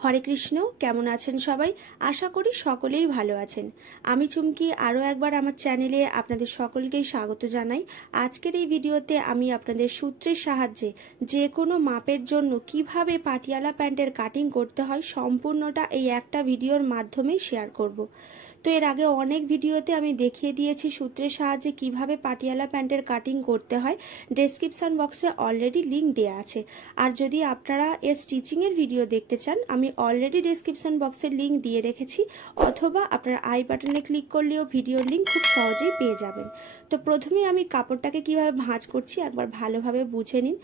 हरे कृष्ण केमन आছেন সবাই आशा करी सकलेই ভালো আছেন। আমি চুমকি আরো একবার আমার চ্যানেলে আপনাদের সকলকেই স্বাগত জানাই। আজকের এই ভিডিওতে আমি আপনাদের সূত্রের সাহায্যে যে কোনো মাপের জন্য কিভাবে পাটিয়ালা প্যান্টের কাটিং করতে হয় সম্পূর্ণটা এই একটা ভিডিওর মাধ্যমেই শেয়ার করব। তো এর আগে অনেক ভিডিওতে আমি দেখিয়ে দিয়েছি সূত্রের সাহায্যে কিভাবে পাটিয়ালা প্যান্টের কাটিং করতে হয়। ডেসক্রিপশন বক্সে অলরেডি লিংক দেওয়া আছে। আর যদি আপনারা এর স্টিচিং এর ভিডিও দেখতে চান আমি অলরেডি ডেসক্রিপশন বক্সে লিংক দিয়ে রেখেছি, অথবা আপনারা আই বাটনে ক্লিক করলেও ভিডিওর লিংক খুব সহজেই পেয়ে যাবেন। তো প্রথমে আমি কাপড়টাকে কিভাবে ভাঁজ করছি একবার ভালোভাবে বুঝে নিন।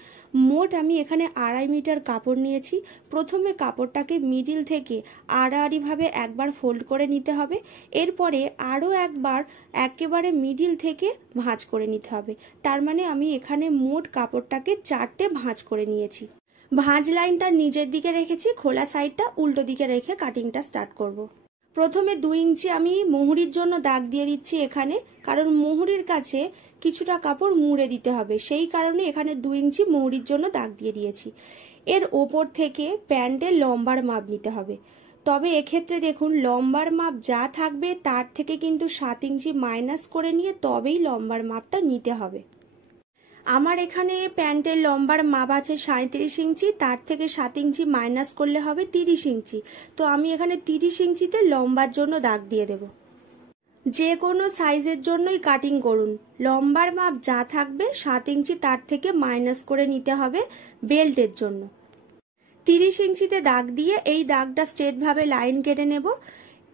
মোট আমি এখানে 2.5 মিটার কাপড় নিয়েছি। প্রথমে কাপড়টাকে মিডিল থেকে আড়াআড়িভাবে একবার ফোল্ড করে নিতে হবে, এরপরে আরও একবার একেবারে মিডিল থেকে ভাঁজ করে নিতে হবে। তার মানে আমি এখানে মোট কাপড়টাকে 4টে ভাঁজ করে নিয়েছি। ভাঁজ লাইনটা নিচের দিকে রেখেছি, খোলা সাইডটা উল্টো দিকে রেখে কাটিংটা স্টার্ট করব। প্রথমে 2 ইঞ্চি আমি মুহুরির জন্য দাগ দিয়ে দিচ্ছি এখানে, কারণ মুহুরির কাছে কিছুটা কাপড় মুড়ে দিতে হবে, সেই কারণে এখানে 2 ইঞ্চি মুহুরির জন্য দাগ দিয়ে দিয়েছি। এর ওপর থেকে প্যান্টের লম্বার মাপ নিতে হবে, তবে এক্ষেত্রে দেখুন লম্বার মাপ যা থাকবে তার থেকে কিন্তু 7 ইঞ্চি মাইনাস করে নিয়ে তবেই লম্বার মাপটা নিতে হবে। আমার এখানে প্যান্টের লম্বার মাপ আছে 37 ইঞ্চি, তার থেকে 7 ইঞ্চি মাইনাস করলে হবে 30 ইঞ্চি। তো আমি এখানে 30 ইঞ্চিতে লম্বার জন্য দাগ দিয়ে দেব। যে কোনো সাইজের জন্যই কাটিং করুন, লম্বার মাপ যা থাকবে 7 ইঞ্চি তার থেকে মাইনাস করে নিতে হবে বেল্টের জন্য। 30 ইঞ্চিতে দাগ দিয়ে এই দাগটা স্ট্রেটভাবে লাইন কেটে নেব।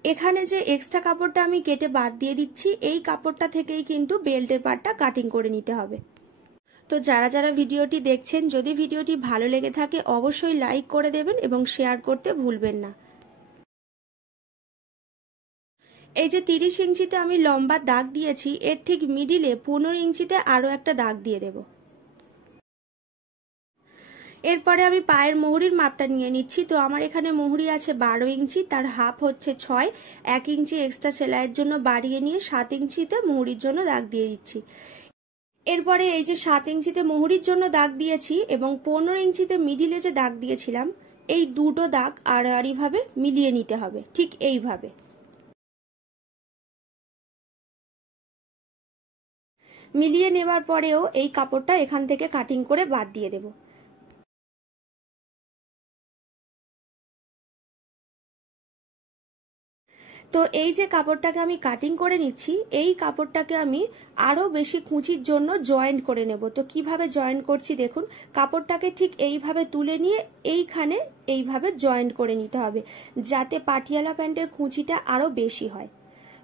এখানে যে এক্সট্রা কাপড়টা আমি কেটে বাদ দিয়ে দিচ্ছি এই কাপড়টা থেকেই কিন্তু বেল্টের পার্টটা কাটিং করে নিতে হবে। তো যারা যারা ভিডিওটি দেখছেন যদি ভিডিওটি ভালো লেগে থাকে অবশ্যই লাইক করে দেবেন এবং শেয়ার করতে ভুলবেন না। এই যে 30 ইঞ্চিতে আমি লম্বা দাগ দিয়েছি এর ঠিক মিডিলে 15 ইঞ্চিতে আরও একটা দাগ দিয়ে দেব। এরপরে আমি পায়ের মুহুরির মাপটা নিয়ে নিচ্ছি। তো আমার এখানে মুহুরি আছে 12 ইঞ্চি, তার হাফ হচ্ছে 6, 1 ইঞ্চি এক্সট্রা সেলাইয়ের জন্য বাড়িয়ে নিয়ে 7 ইঞ্চিতে মুহুরির জন্য দাগ দিয়ে দিচ্ছি। এরপরে এই যে 7 ইঞ্চিতে মুহুরির জন্য দাগ দিয়েছি এবং 15 ইঞ্চিতে মিডিলে যে দাগ দিয়েছিলাম এই দুটো দাগ আড়াআড়িভাবে মিলিয়ে নিতে হবে, ঠিক এইভাবে। মিলিয়ে নেবার পরেও এই কাপড়টা এখান থেকে কাটিং করে বাদ দিয়ে দেব। তো এই যে কাপড়টাকে আমি কাটিং করে নিচ্ছি এই কাপড়টাকে আমি আরো বেশি কুঁচির জন্য জয়েন্ট করে নেব। তো কিভাবে জয়েন্ট করছি দেখুন, কাপড়টাকে ঠিক এইভাবে তুলে নিয়ে এইখানে এইভাবে জয়েন্ট করে নিতে হবে যাতে পাটিয়ালা প্যান্টের কুঁচিটা আরো বেশি হয়।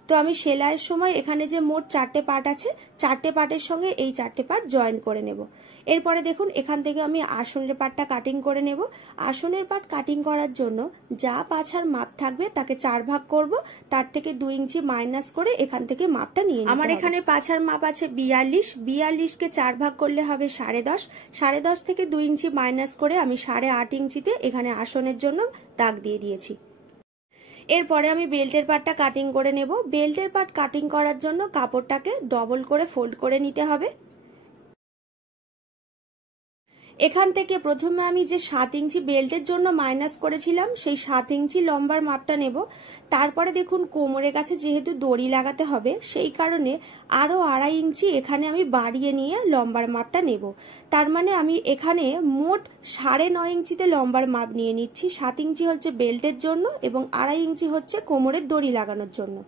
তো আমি সেলাইয়ের সময় এখানে যে মোট 4টে পার্ট আছে 4টে পার্টের সঙ্গে এই 4টে পার্ট জয়েন করে নেব। এরপরে দেখুন এখান থেকে আমি আসনের পার্টটা কাটিং করে নেব। আসনের পার্ট কাটিং করার জন্য যা পাছার মাপ থাকবে তাকে 4 ভাগ করব, তার থেকে 2 ইঞ্চি মাইনাস করে এখান থেকে মাপটা নিয়ে আমার এখানে পাছার মাপ আছে 42, 42কে 4 ভাগ করলে হবে 10.5, 10.5 থেকে 2 ইঞ্চি মাইনাস করে আমি 8.5 ইঞ্চিতে এখানে আসনের জন্য দাগ দিয়ে দিয়েছি। এরপরে আমি বেল্টের পার্টটা কাটিং করে নেব। বেল্টের পার্ট কাটিং করার জন্য কাপড়টাকে ডবল করে ফোল্ড করে নিতে হবে। এখান থেকে প্রথমে আমি যে 7 ইঞ্চি বেল্টের জন্য মাইনাস করেছিলাম সেই 7 ইঞ্চি লম্বার মাপটা নেব। তারপরে দেখুন কোমরের কাছে যেহেতু দড়ি লাগাতে হবে সেই কারণে আরও 2.5 ইঞ্চি এখানে আমি বাড়িয়ে নিয়ে লম্বার মাপটা নেব। তার মানে আমি এখানে মোট 9.5 ইঞ্চিতে লম্বার মাপ নিয়ে নিচ্ছি। 7 ইঞ্চি হচ্ছে বেল্টের জন্য এবং 2.5 ইঞ্চি হচ্ছে কোমরের দড়ি লাগানোর জন্য।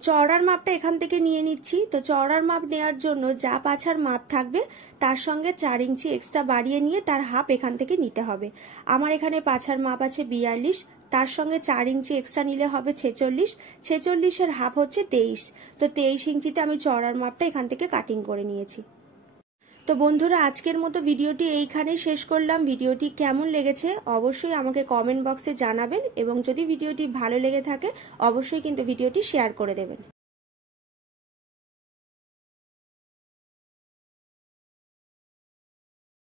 চওড়ার মাপটা এখান থেকে নিয়ে নিচ্ছি। তো চওড়ার মাপ নেওয়ার জন্য যা পাছার মাপ থাকবে তার সঙ্গে 4 ইঞ্চি এক্সট্রা বাড়িয়ে নিয়ে তার হাফ এখান থেকে নিতে হবে। আমার এখানে পাছার মাপ আছে 42, তার সঙ্গে 4 ইঞ্চি এক্সট্রা নিলে হবে 46, 46-এর হাফ হচ্ছে 23। তো 23 ইঞ্চিতে আমি চওড়ার মাপটা এখান থেকে কাটিং করে নিয়েছি। তো বন্ধুরা আজকের মতো ভিডিওটি এইখানেই শেষ করলাম। ভিডিওটি কেমন লেগেছে অবশ্যই আমাকে কমেন্ট বক্সে জানাবেন এবং যদি ভিডিওটি ভালো লেগে থাকে অবশ্যই কিন্তু ভিডিওটি শেয়ার করে দেবেন।